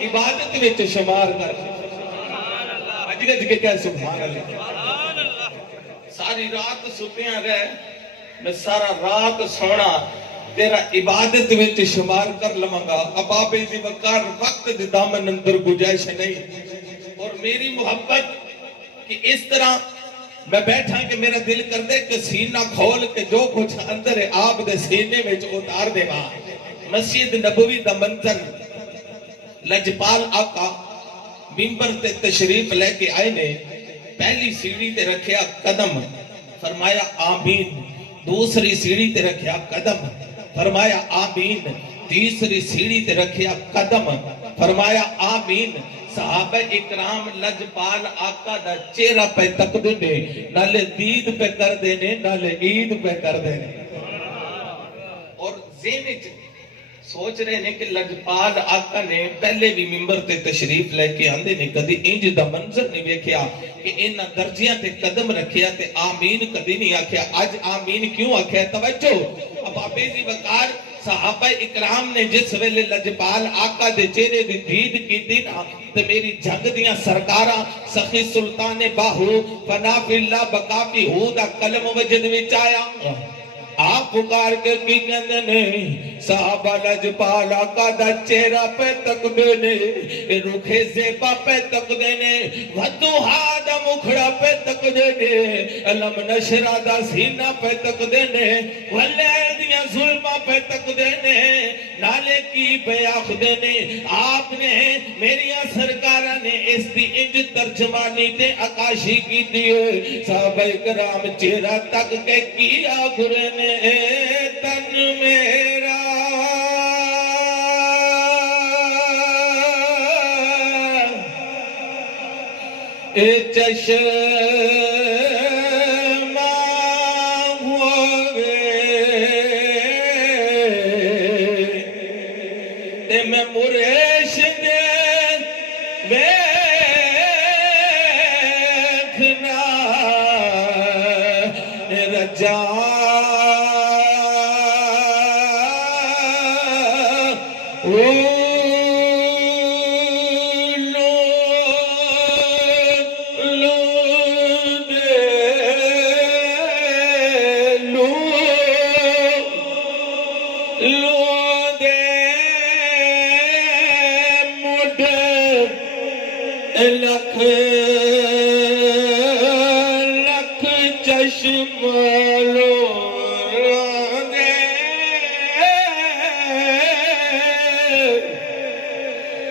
عبادت وچ شمار کر اج گج کے کہہ سبحان اللہ ساری رات سنیاں رہے میں سارا رات سونا تیرا عبادت وچ شمار کر لواں گا اباب ذی وقار وقت دے دامن اندر گنجائش نہیں اور میری محبت کہ اس طرح میں بیٹھا کہ میرا دل کر دے کہ سینہ کھول کے جو کچھ اندر ہے آپ دے سینے میں جو اتار دے گا مسجد نبوی دا منظر لجپال آقا ممبر تے تشریف لے کے آئے نے پہلی سیڑھی تے رکھیا قدم فرمایا آمین دوسری سیڑھی تے رکھیا قدم فرمایا آمین تیسری سیڑھی تے رکھیا قدم فرمایا آمین صحابہ اکرام لجپال آقا دا چہرہ پہ تک دینے نالے دید پہ کر دینے نالے عید پہ کر دینے اور ذہن سوچ رہے ہیں کہ لجپال آقا نے پہلے بھی ممبر تے تشریف لے کے آندے نے کدی انج دا منظر نہیں ویکھیا کہ انہاں درجیاں تے قدم رکھیا تے آمین کدی نہیں آکھیا اج آمین کیوں آکھیا توجہ اب آبے ذی وقار صحابہ اکرام نے جس ویلے لجپال آقا دے چہرے دی دید کی دینا تے میری جھگ دیاں سرکاراں سخی سلطان باہو فنا فی اللہ بقا فی ہو دا کلم وجد وچ آیا آپ پکار کے کی کہندے نے صحابہ لجپال آقا دا چہرہ پہ تک دینے رکھے زیبا پہ تک دینے ودوہا دا مکھڑا پہ تک دینے علم نشرہ دا سینہ پہ تک دینے واللہ دیاں ظلمہ پہ تک دینے نالے کی بیاخ دینے آپ نے میریاں سرکارہ نے اس دی انج ترجمانی تے عکاشی کی دیئے صحابہ اکرام چہرہ تک کے کیا گھرنے تن میرا اے چشمہ ہوئے تے میں مرش دے ویکھنا رجا لکھ لکھ چشم لو دے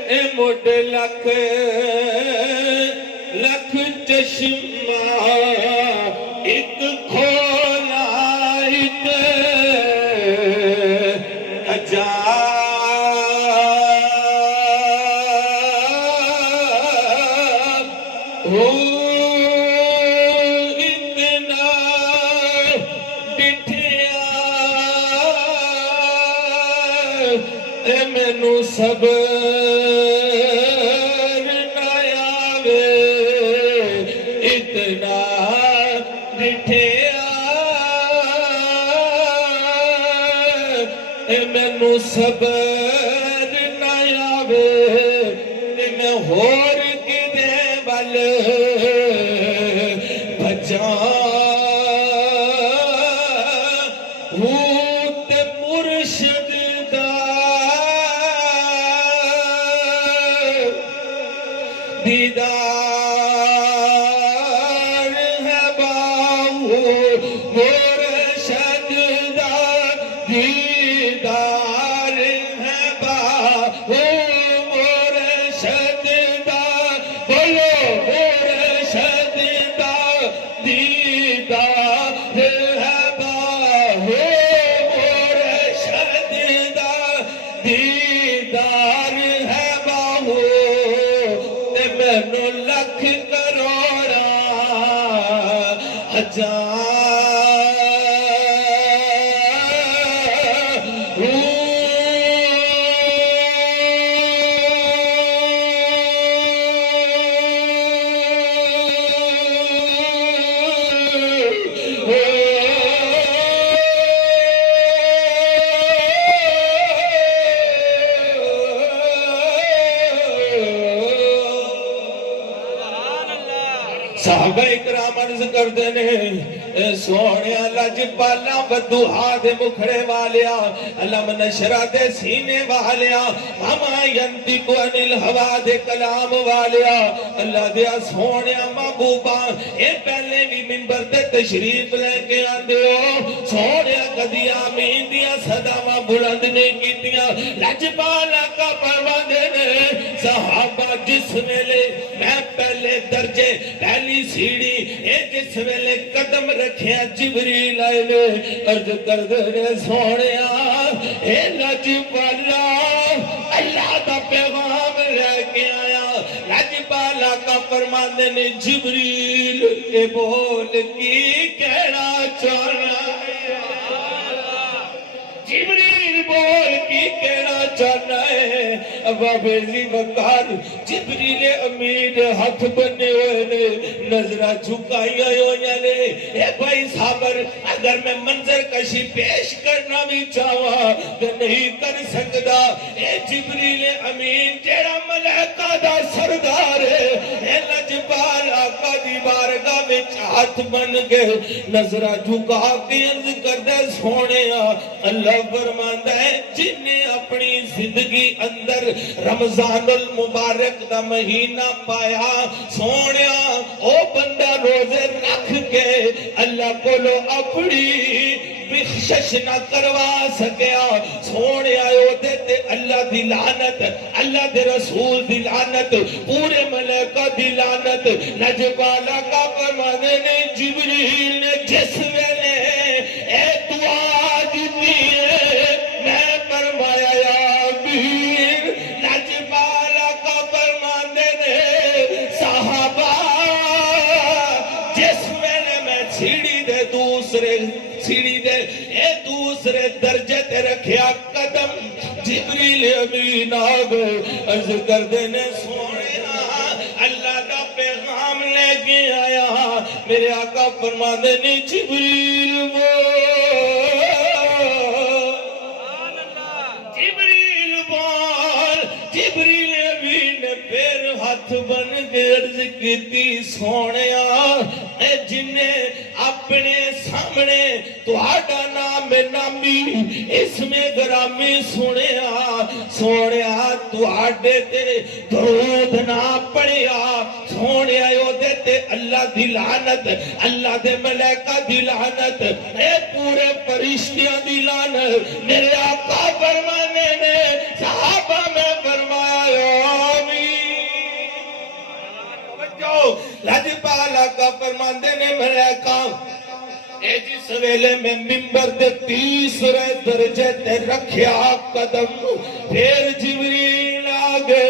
اے مڈ لکھ لکھ چشم ایک کھولا ایک اجا اتنا ڈٹھیا مینو صبر نہ آوے اتنا ڈٹھیا مینو صبر نہ آوے میں ہور کدے ول بچا تے مرشد دا دیدار ہے باہو مرشد دا دیدار ہے باہو مرشد دا بولو مرشد دا دیدار ہے باہو مرشد دا دیدار ہے باہو تے مینو لکھ کروڑا ہزار صحابہ اکرام عرض کر دینے سونیا لجپالا بدوہا دے مکھڑے والیا علم نشرہ دے سینے والیا ہما ینتقو عن الہوا دے کلام والیا اللہ دیا سونیا محبوبہ اے پہلے بھی منبر دے تشریف لے کے آندے ہو سونیا کدی آمین دیا صداواں بلند نے کیتیاں لجپالا کا پروان دینے صحابہ جس ویلے میں پہلے درجے پہلی سیڑھی اے جس ویلے قدم رکھیا جبریل آئے لے عرض کر دے سونیا اے لجپالا اللہ دا پیغام لے کے آیا لجپالا کا فرماندے نے جبریل اے بول کی کہنا چاہنا ہے جبریل بول کی کہنا چاہنا ہے بابے جی وقار جبریل امین ہاتھ بنے ہوئے نے نظرہ جھکائی ہوئے نے اے بھائی صابر اگر میں منظر کشی پیش کرنا بھی چاہوا تو نہیں کر سکتا اے جبریل امین جیڑا ملائکہ دا سردار ہے اے لجپال آقا دی بارگاہ میں ہاتھ بن گئے نظرہ جھکا کے عرض کر دے سونے اللہ فرماندا ہے جن نے اپنی زندگی اندر رمضان المبارک دا مہینہ پایا سونیا او بندہ روزے رکھ کے اللہ کو لو اپنی بخشش نہ کروا سکیا سونیا او دیتے اللہ دی لعنت اللہ دے رسول دی لعنت پورے ملائکہ دی لعنت لجپالا کا فرمانے نے جبریل نے جس ویلے اے دعا دیتی ہے میں فرمایا یا امین لجپالا کا فرمانے نے صحابہ جس ویلے میں سیڑھی دے اے دوسرے درجے تے رکھیا قدم جبریل امین آگے عرض کر دینے سونے اللہ دا پیغام لے کے آیا میرے آقا فرمانے نے جبریل بول جبریل امین نے پھر ہاتھ بن کے عرض کیتی سونیا اے جنہیں اپنے سامنے تہاڈا نام نامی اس میں گرامی سونیا تہاڈے تے درود نہ پڑھیا سونیا او دیتے اللہ دی لعنت اللہ دے ملائکہ دی لعنت اے پورے فرشتیاں دی لعنت میرے آقا فرمانے نے صحابہ میں فرمایا آمین لجپالا کا فرماندے نے ملائکہ اے جس ویلے میں منبر دے تیسرے درجے تے رکھیا قدم پھر جبریل آگے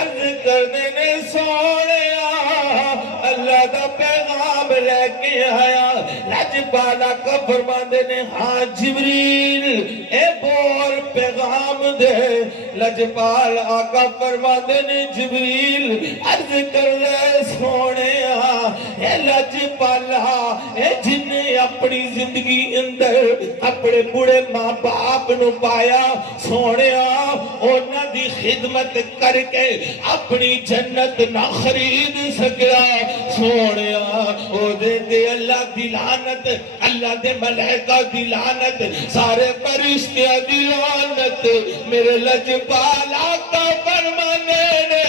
عرض کرنے نے سونیا اللہ دا پیغام لے کے آیا لجپالا کا فرماندے نے ہاں جبریل اے بول پیغام دے لجپال آقا فرماندے نے جبریل عرض کر لے سونیا اے لجپالا اے جن اپنی زندگی اندر اپنے بڑے ماں باپ نو پایا سونیا اونا دی خدمت کر کے اپنی جنت نہ خرید سکیا سونیا او دے اللہ دی لعنت اللہ دے ملائکہ دی لعنت سارے فرشتیاں دی لعنت میرے لجپالا کا فرمانے نے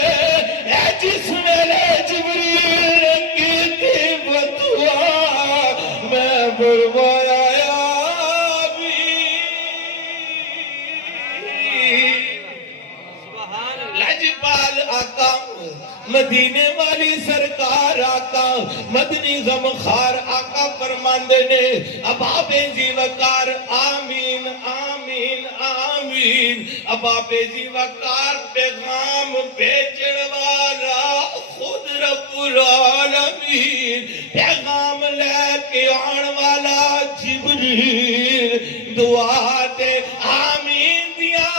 اے جس ویلے جبریل کی تھی بدعا میں فرمایا لجپال آقا مدینے والی سرکار آقا مدنی غمخار آقا فرماندے نے اباب جی وقار آمین آمین آمین اباب جی وقار پیغام بیچڑ والا خود رب العالمین پیغام لے کے آن والا جبریل دعا دے آمین دیا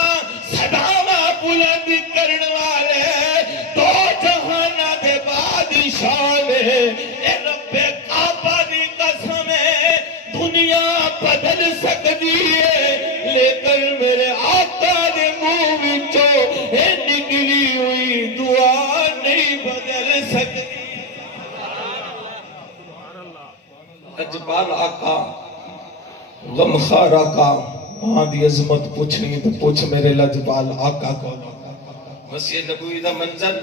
صداوا بلند کرن والے دو جہانہ دے بادشاہ نے اے رب کعبہ دی قسم ہے دنیا بدل سکتی ہے لیکن میرے آقا دے منہ وچوں اے نکلی ہوئی دعا نہیں بدل سکتی آقا غمخار آقا ماں دی عظمت پوچھنی تو پوچھ میرے لجپال آقا کو مسیح نبوی دا منظر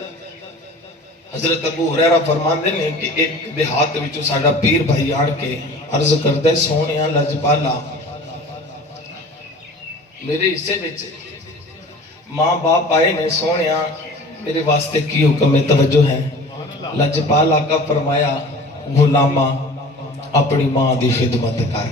حضرت ابو ہریرہ فرماندے نے کہ ایک دیہات وچوں ساڈا پیر بھائی آن کے عرض کردے سونیا لجپالا میرے حصے وچ ماں باپ آئے نے سونیا میرے واسطے کی حکم ہے توجہ ہے لجپال آقا فرمایا غلامہ اپنی ماں دی خدمت کر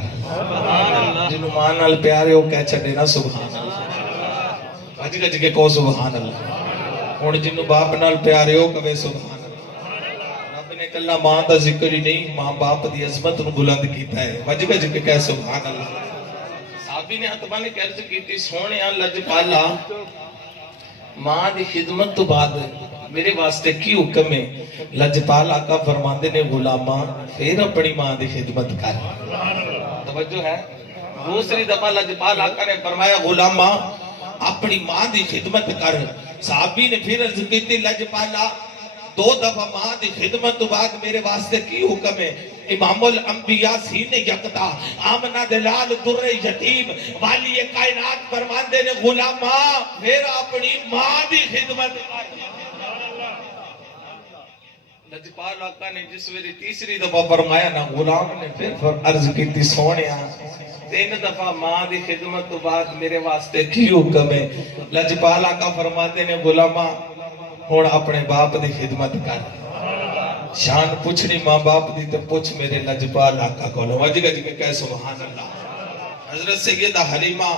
جنہوں ماں نال پیارے ہو کہہ چھڑے نا سبحان اللہ گج گج کے کہو سبحان اللہ ہن جنہوں باپ نال پیارے ہو کہے سبحان اللہ رب نے کلا ماں دا ذکر ہی نہیں ماں باپ دی عظمت نو بلند کیتا ہے گج گج کے کہے سبحان اللہ صحابی نے اتبا نے عرض کیتی سونیا لجپالا ماں دی خدمت تو بعد میرے واسطے کی حکم ہے لجپال آقا فرماندے نے غلامہ پھر اپنی ماں دی خدمت کر توجہ ہے دوسری دفعہ لجپال آقا نے فرمایا غلامہ اپنی ماں دی خدمت کر صحابی نے پھر عرض کی لجپالا دو دفعہ ماں دی خدمت تو بعد میرے واسطے کی حکم ہے امام الانبیاء سین یکتا آمنہ دلال در یتیم والی کائنات فرماندے نے غلامہ پھر اپنی ماں دی خدمت کر لجپال آقا نے جس ویلے تیسری دفعہ فرمایا نا غلام نے پھر عرض کی تھی سونیا تین دفعہ ماں دی خدمت تو بعد میرے واسطے کی حکم ہے لجپال آقا فرماتے نے غلامہ ہون اپنے باپ دی خدمت کر شان پوچھنی ماں باپ دی تو پوچھ میرے لجپال آقا کو وجہ گج کے کہہ سبحان اللہ حضرت سیدہ حلیمہ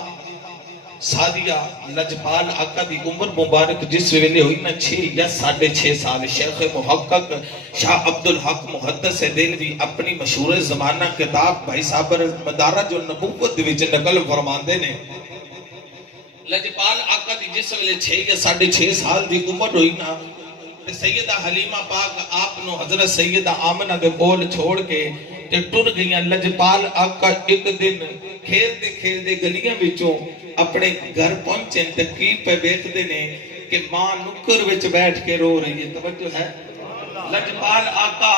سادیہ لجپال آقا دی عمر مبارک جس ویلے ہوئی نا 6 یا 6.5 سال شیخ محقق شاہ عبدالحق محدث دہلوی اپنی مشہور زمانہ کتاب بھائی صابر مدارج النبوت وچ نقل فرماندے نے لجپال آقا دی جس ویلے 6 یا 6.5 سال دی عمر ہوئی نا تے سیدہ حلیمہ پاک آپ نو حضرت سیدہ آمنہ دے کول چھوڑ کے تے ٹر گئیاں لجپال آقا ایک دن کھیلدے گلیاں وچوں اپنے گھر پہنچے تقریب پہ بیٹھتے نے کہ ماں نکر وچ بیٹھ کے رو رہی ہے توجہ ہے لجپال آقا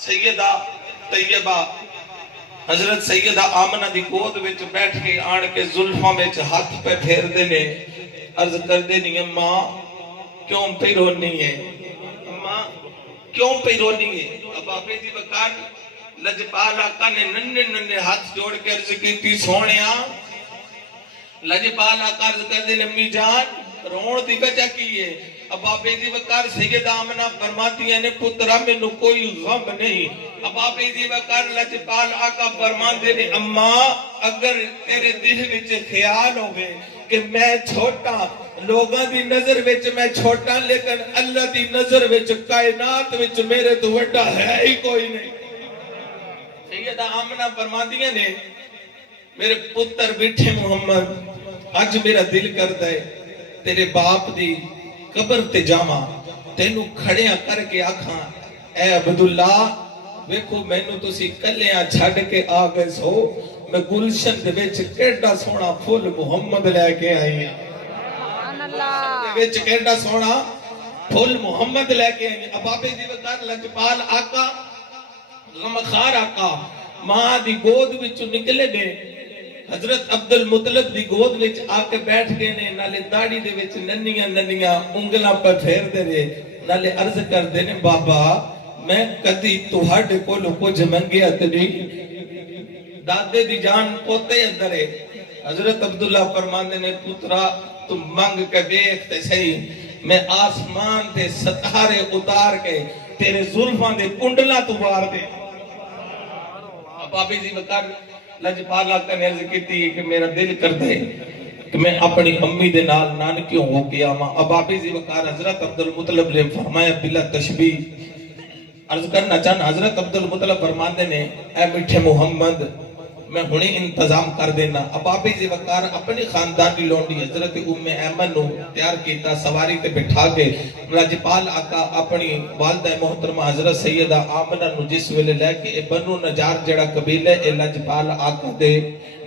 سیدہ طیبہ حضرت سیدہ آمنہ دی گود وچ بیٹھ کے آن کے زلفاں وچ ہاتھ پہ پھیر دے نے عرض کر دے نہیں ماں کیوں پہ رونی ہے ماں کیوں پہ رونی ہے اب آپے دی وقار لجپال آقا نے ننے ہاتھ جوڑ کے عرض کی تھی سونیا لجپال آقا عرض کر دے امی جان رون دی وجہ کی ہے اب آپے دی وقار سیدہ آمنہ فرماتی ہیں پترا میں نو کوئی غم نہیں اب آپے دی وقار لجپال آقا فرماتے ہیں اماں اگر تیرے دل وچ خیال ہوئے کہ میں چھوٹا لوگاں دی نظر وچ میں چھوٹا لیکن اللہ دی نظر وچ کائنات وچ میرے تو وڈا ہے ہی کوئی نہیں سیدہ آمنہ فرماتی ہیں میرے پتر بیٹھے محمد آج میرا دل کرتا ہے تیرے باپ دی قبر تے جاما تینوں کھڑیاں کر کے آکھاں اے عبداللہ ویکھو مینوں تسی کلیاں چھڑ کے آ گئے سو میں گلشن دے وچ کیڑا سونا پھول محمد لے کے آئی ہوں سبحان اللہ دے وچ کیڑا سونا پھول محمد لے کے آئی اب آپے دی وقار لجپال آقا غمخار آقا ماں دی گود وچوں نکلے نے حضرت عبدالمطلب دی گود وچ آ کے بیٹھ گئے نے نالے داڑھی دے وچ ننیاں انگلاں پر پھیر دے نے نالے عرض کر دے نے بابا میں کدی تہاڈے کولوں کچھ منگیا تے نہیں دادے دی جان پوتے اندر ہے حضرت عبداللہ فرماندے نے پترا تم منگ کے ویکھ تے صحیح میں آسمان تے ستارے اتار کے تیرے زلفاں دے کنڈلاں تو وار دے اب آبی جی وقار لجپال آقا نے عرض کی کہ میرا دل کرتا ہے کہ میں اپنی امی دے نال نانکیوں ہو کے آواں اب آبی جی وقار حضرت عبدالمطلب نے فرمایا بلا تشبیہ عرض کرنا چاہنا حضرت عبدالمطلب فرماندے نے اے میٹھے محمد میں ہنے انتظام کر دینا اب آبی جی وقار اپنی خاندانی لونڈی حضرت ام ایمن نو تیار کیتا سواری تے بٹھا کے لجپال آقا اپنی والدہ محترمہ حضرت سیدہ آمنہ نو جس ویلے لے کے بنو نجار جڑا قبیلہ اے لجپال آقا دے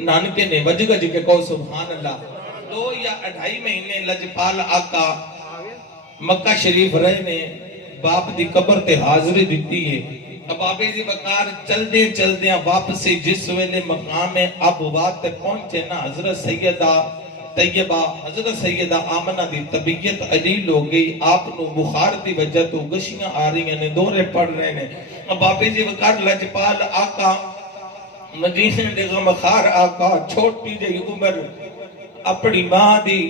نانکے نے وجہ جی کے کہو سبحان اللہ 2 یا 2.5 مہینے لجپال آقا مکہ شریف رہے نے باپ دی قبر تے حاضری دیتی ہے بابے جی وقار چل دیں واپسی جس ویلے مقام ابوات تے پہنچے نا حضرت سیدہ طیبہ حضرت سیدہ آمنہ دی طبیعت علیل ہو گئی، آپ نو بخار دی وجہ تو گشیاں آ رہی ہیں، دورے پڑ رہے ہیں۔ بابے جی وقار لجپال آقا مدینے دے غمخار آقا چھوٹی جی عمر اپنی ماں دی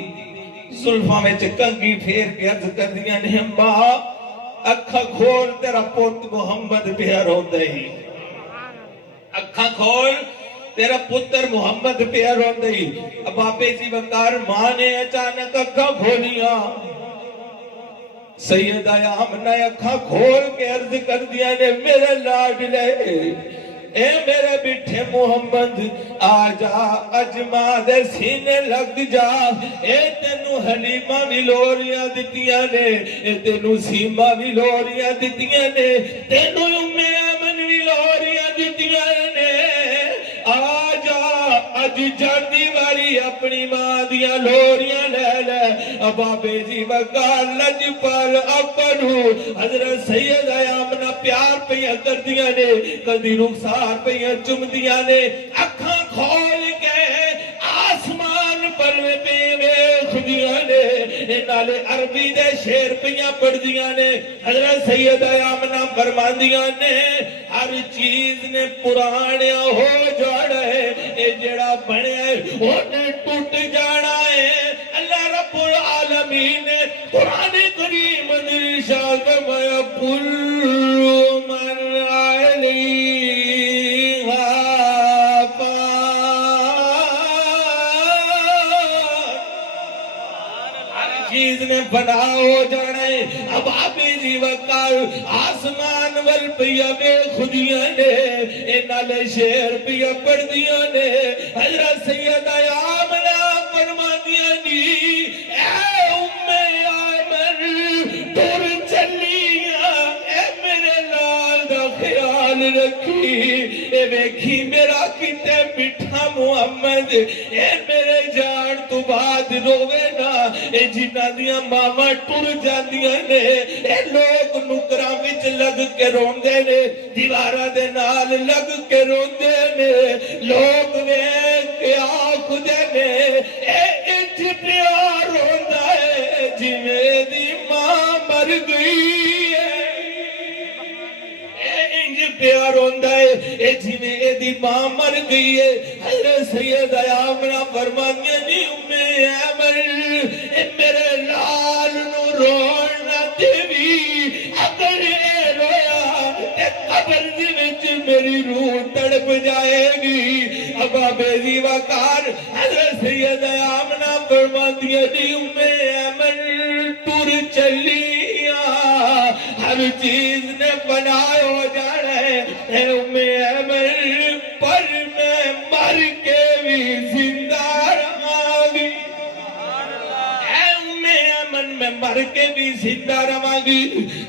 زلفاں میں کنگھی پھیر کے عرض کر دیا نے ماں اکھا کھول تیرا پوت محمد پہ رو دئی، اکھا کھول تیرا پتر محمد پہ رو دئی۔ اب آپے جی وقار ماں نے اچانک اکھا کھولیا، سیدہ آمنہ اکھا کھول کے عرض کر دیا نے میرے لاڈلے اے میرے بٹھے محمد آجا اجماع دے سینے لگ جا، اے تینو حلیمہ بھی لوریاں دتیاں نے، اے تینو سیمہ بھی لوریاں دتیاں نے، تینو ام ایمن بھی لوریاں دتیاں نے، آجا اج جاندی والی اپنی ماں دیا لوریاں لے لے۔ اب آبے جی وقار لجپال اپنو حضرت سیدہ آمنہ پیار پہ کر دیا نے، کدی رخسار پہ چم دیا نے، اکھاں کھول کے آسمان پر پہ ویکھ دیا نے، نالے عربی دے شیر پیاں پڑھ دیا نے۔ حضرت سیدہ آمنہ فرمان دیا نے ہر چیز نے پرانیا ہو جانا ہے، اے جڑا بنے ہے وہ نے ٹوٹ جانا ہے۔ اللہ رب العالمین نے قرآن کریم ارشاد فرمایا کل من علیہا چیز نے بنا ہو جانا ہے۔ اب آبی جی وقار آسمان وال پیا بے خودیاں نے، انالے شیر پیا پڑھ دیا نے۔ حضرت سیدہ آمنہ فرما دیا نی اے ام ایمن دور چلیاں، اے میرے لال دا خیال رکھی، اے ویکھی میرا کتے مٹھا محمد، اے میرے جان تو بعد روے نا، اے جنہ دیا ماما ٹر جاندیاں نے، اے لوگ نکراں وچ لگ کے روندے نے، دیوارہ دے نال لگ کے روندے نے، لوگ ویکھ کے آنکھ دے نے، اے انج پیار ہوندا ہے جویں دی ماں مر گئی ہے، اے انج پیار ہوندا ہے اے جویں دی ماں مر گئی ہے۔ حضرت سیدہ آمنہ فرمانیاں نی ام ایمن اے میرے لال نو رونا دیوی، اگر اے رویا تے قبر دی وچ میری روح تڑپ جائے گی۔ اب آبے جی وقار حضرت سیدہ آمنہ فرماندیاں نی ام ایمن ٹر چلیاں، ہر چیز نے بنا ہو جانا ہے، اے ام ایمن پر میں مر کے بھی زندہ رہاں گی، اے ام ایمن میں مر کے بھی زندہ رہاں گی۔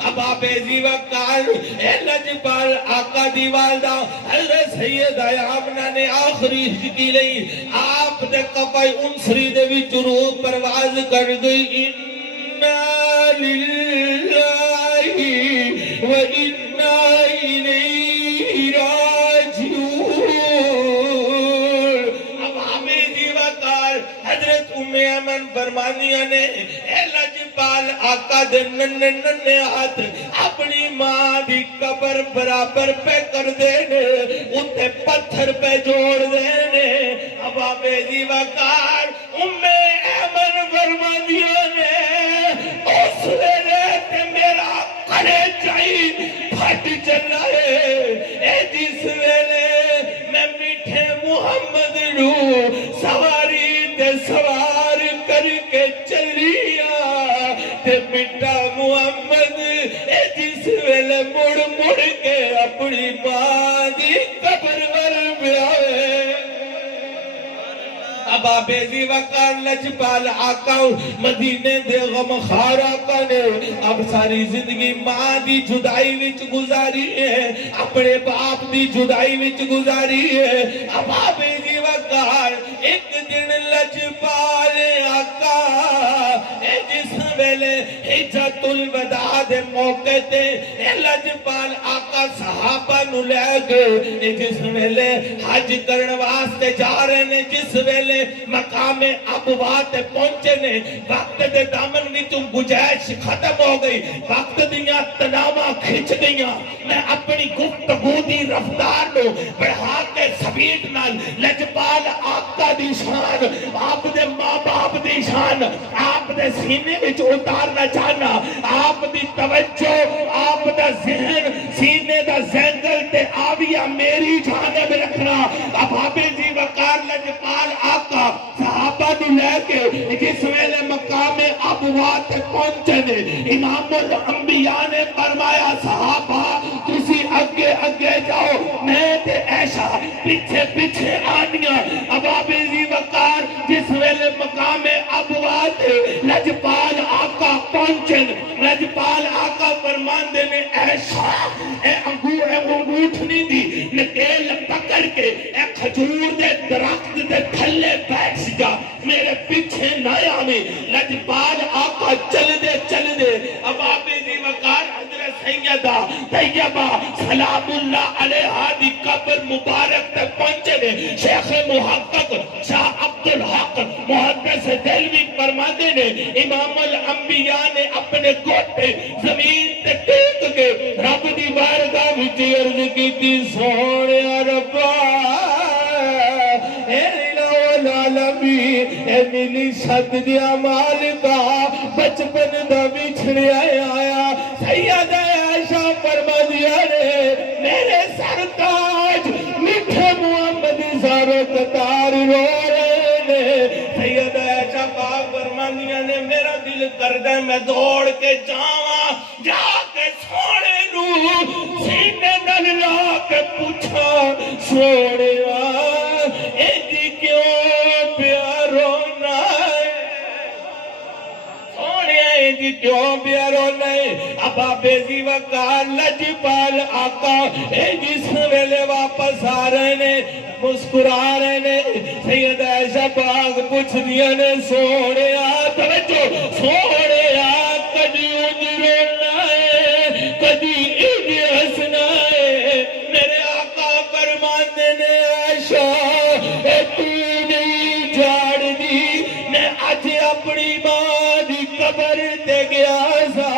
اب آبے جی وقار اے لجپال آقا دی والدہ حضرت سیدہ آمنہ نے آخری ہجکی لئی، آپ نے قفائی انسری دے بھی روح پرواز کر گئی، اِنَّا لِلَّهِ وَإِنَّا إِلَيْهِ راجعون۔ اب آبے جی وقار حضرت ام ایمن فرمانیاں نے اے لجپال آقا دے ننے ننے ہاتھ اپنی ماں دی قبر برابر پہ کر دینے، اتے پتھر پہ جوڑ دینے۔ اب آبے جی وقار ام ایمن فرمانیاں نے اس ویلے تے میرا کرے چاہی پھٹ چلا ہے، اے جس ویلے میں میٹھے محمد نو سواری تے سوار کر کے چلیا، تے میٹھا محمد اے جس ویلے مڑ مڑ کے اپنی ماں دی قبر ور بیاوے۔ اب آبے جی وقار لجپال آقا مدینے دے غمخار آقا نے اب ساری زندگی ماں دی جدائی وچ گزاری ہے، اپنے باپ دی جدائی وچ گزاری ہے۔ اب آبے جی وقار ایک دن لجپال آقا اے جس ویلے حجت الوداع دے موقع تے اے لجپال آقا آقا صحابہ نو لے گئے جس ویلے حج کرن واسطے جا رہے نے جس ویلے مقام ابوا تے پہنچے نے وقت دے دامن وچوں گنجائش ختم ہو گئی وقت دیاں تناواں کھچ گئیاں میں اپنی گفتگو دی رفتار نو بڑھا کے سپیڈ نال لجپال آقا دی شان آپ دے ماں باپ دی شان آپ دے سینے وچ اتارنا چاہنا آپ دی توجہ آپ دا ذہن سینے دا زینگل تے آویہ میری جانب رکھنا اب حافظ جی وقار لجپال آقا صحابہ نو لے کے جس ویلے مقام ابوا تے پہنچے نے امام الانبیاء نے فرمایا صحابہ تسی اگے اگے جاؤ میں تے ایشا پیچھے پیچھے آنیاں اب حافظ جی وقار جس ویلے مقام ابوا تے لجپال آقا پہنچے لجپال آقا فرمان دے نے ایشا اے انگوٹھنی دی نکیل پکڑ کے اے کھجور دے درخت دے تھلے بیٹھ جا میرے پیچھے نہ آویں لجپال آقا چل دے اب آپ جی وقار حضرت سیدہ طیبہ سلام اللہ علیہ دی قبر مبارک تک پہنچے نے شیخ محقق شاہ عبدالحق محدث دہلوی فرماتے نے امام الانبیاء نے اپنے گھٹنے زمین تے ٹیک کے رب دی بارگاہ وچ عرض کیتی سونیا ربا اے العالمین اے میری شد دیا مالکا بچپن دا بچھڑیا آیا سیدہ عائشہ فرما دیا نے میرے سرتاج میٹھے محمد زارو قطار رو رہے نے سیدہ عائشہ پاک فرما دیا نے میرا دل کردہ میں دوڑ کے جاواں جا کے سونے نو سینے نل لا کے پوچھا سونے اے جی کیوں پیارو نائے سونے اے جی کیوں پیارو نائے اب آبے جی وقار لجپال آقا اے جس ویلے واپس آ رہے نے مسکرا رہے نے سیدہ عائشہ پاک پوچھ دیا نے سونے توجہ سونے کدی اجرو نائے کدی اجی ہسنائے میرے آقا فرماتے نے عائشہ اے تو نہیں جاڑ دی میں آج اپنی ماں دی قبر تے گیا سا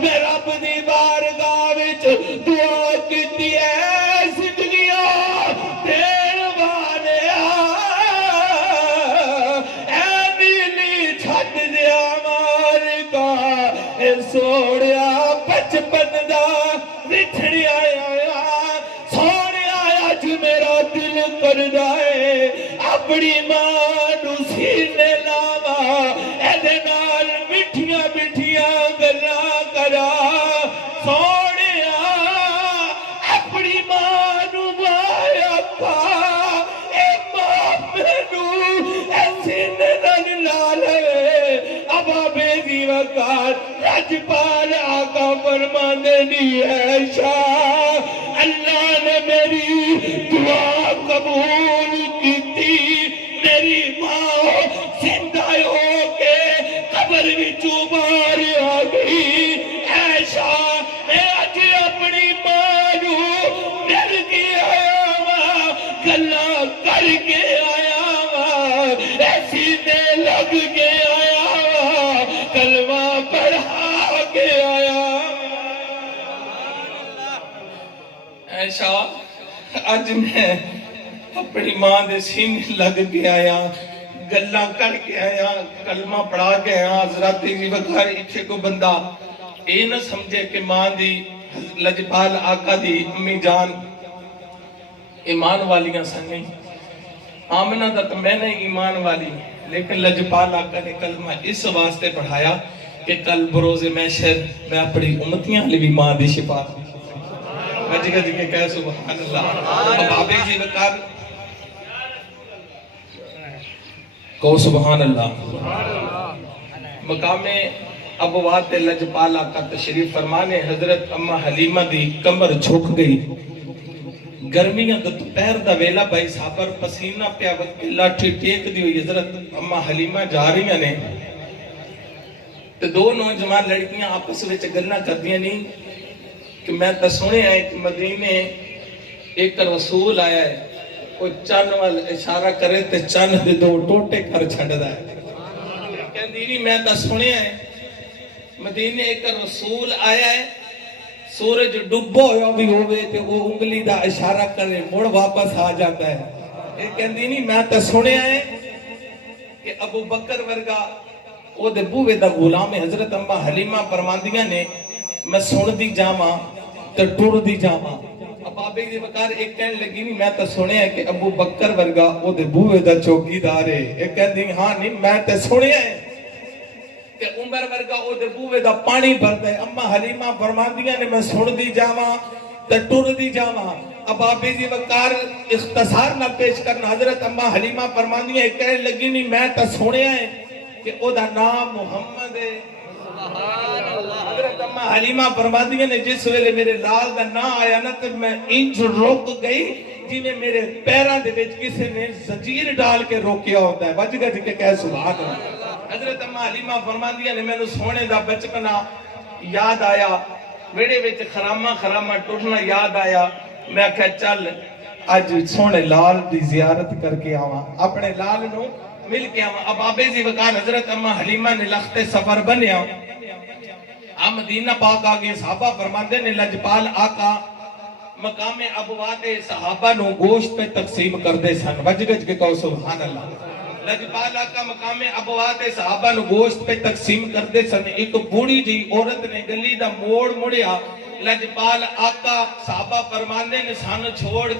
میں رب دی بارگاہ وچ دعا کیتی اے زندگیاں دین والے اے نیلی چھت دیا مالکا اے سوڑیا بچپن دا وچھڑیا آیا سوڑیا آج میرا دل کردہ ہے اپنی ماں نو سینے لاوا ایدے نال مٹھیاں مٹھیاں گلا کرا سوڑیا اپنی ماں نو بایا پا اے ماں مینو اے سینے نال لالے اب آبے دی وقار لجپال آقا فرمانے نہیں ہے شاہ اللہ نے میری دعا قبول کی تھی میری ماں زندہ ہو کے قبر وچوں باہر آ گئی ایشا میں اج اپنی ماں نو مل کے آیا وا گلاں کر کے آیا وا ایسی نے لگ کے آیا وا کلمہ پڑھا کے آیا ایشا اج میں اپنی ماں دے سینے لگ کے آیا گلاں کر کے آیا کلمہ پڑھا کے آیا حضرت جی وقار اتھے کو بندہ اے نہ سمجھے کہ ماں دی لجپال آقا دی امی جان ایمان والیاں سنگیں آمنہ دا تو میں نے ایمان والی لیکن لجپال آقا نے کلمہ اس واسطے پڑھایا کہ کل بروز محشر میں اپنی امتیاں لئے ماں دی شفاعت گجی گجی کے کہہ سبحان اللہ اب آبے جی وقار کہو سبحان اللہ مقام ابوات لجپال آقا تشریف فرمانے حضرت امہ حلیمہ دی کمر جھک گئی گرمیاں دا دوپہر دا ویلا بھائی صابر پسینہ پیا وقت لاٹھی ٹیک دی ہوئی حضرت امہ حلیمہ جا رہی ہیں نے تو دو نوجوان لڑکیاں آپس وچ گلنا کر دیا نہیں کہ میں تو سنیا ہے کہ مدینے ایک رسول آیا ہے کوئی چند وال اشارہ کرے تے چند دے دو ٹوٹے کر چھڑدا ہے کہندی نہیں میں تو سنیا ہے مدینے ایک رسول آیا ہے سورج ڈبو ہویا بھی ہوئے تے وہ انگلی دا اشارہ کرے مڑ واپس آ جاتا ہے یہ کہندی نہیں میں تو سنیا ہے کہ ابو بکر ورگا او دے بوے دا غلام حضرت اما حلیمہ فرماندیاں نے میں سن دی جاواں تے ٹر دی جاواں بابے دی وقار ایک کہنے لگی نہیں میں تو سنیا ہے کہ ابو بکر ورگا او دے بوے دا چوکیدار ہے ایک کہندی ہاں نہیں میں تو سنیا ہے کہ عمر ورگا او دے بوے دا پانی بھردا ہے اما حلیمہ فرماندیاں نے میں سن دی جاواں تے ٹر دی جاواں اب بابے دی وقار اختصار نہ پیش کرنا حضرت اما حلیمہ فرماندیاں ایک کہنے لگی نہیں میں تو سنیا ہے کہ او دا نام محمد ہے حضرت اما حلیمہ فرماندیاں نے جس ویلے میرے لال دا نا آیا نا تو میں انج رک گئی جی میں میرے پیران دے وچ کسی نے زنجیر ڈال کے روکیا ہوتا ہے بچ گئے کہ کہہ سبحان اللہ حضرت اما حلیمہ فرماندیاں نے مینوں سونے دا بچپنا یاد آیا ویڑے وچ خرامہ ٹرنا یاد آیا میں کہا چل اج سونے لال دی زیارت کر کے آواں اپنے لال نو مل کے آواں اب آبے زی وقار حضرت اما حلیمہ نے لخت سفر بنیا مدینہ پاک آگے صحابہ فرماندے نے لجپال آقا مقام ابوات صحابہ نو گوشت پہ تقسیم کر دے سن بج گج کے کہو سبحان اللہ لجپال آقا مقام ابوات صحابہ نو گوشت پہ تقسیم کر دے سن ایک بوڑی جی عورت نے گلی دا موڑ مڑیا لجپال آقا صحابہ فرماندے نے سانو چھوڑ کے